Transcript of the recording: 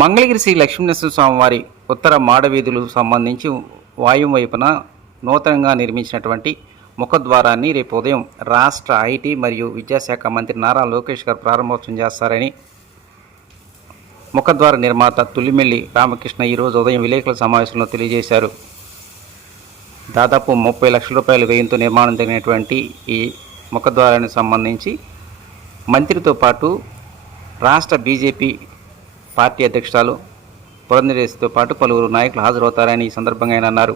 మంగళగిరి శ్రీ లక్ష్మీనరసింహ స్వామివారి ఉత్తర మాడవీధులకు సంబంధించి వాయువ్య వైపున నూతనంగా నిర్మించినటువంటి ముఖద్వారాన్ని రేపు ఉదయం రాష్ట్ర ఐటీ మరియు విద్యాశాఖ మంత్రి నారా లోకేష్ గారు ప్రారంభోత్సవం చేస్తారని ముఖద్వార నిర్మాత తుల్లిమెల్లి రామకృష్ణ ఈరోజు ఉదయం విలేకరుల సమావేశంలో తెలియజేశారు. దాదాపు 30 లక్షల రూపాయల వ్యయంతో నిర్మాణం జరిగినటువంటి ఈ ముఖద్వారానికి సంబంధించి మంత్రితో పాటు రాష్ట్ర బీజేపీ పార్టీ అధ్యక్షురాలు పురంధరేశ్వరితో పాటు పలువురు నాయకులు హాజరవుతారని ఈ సందర్భంగా ఆయన అన్నారు.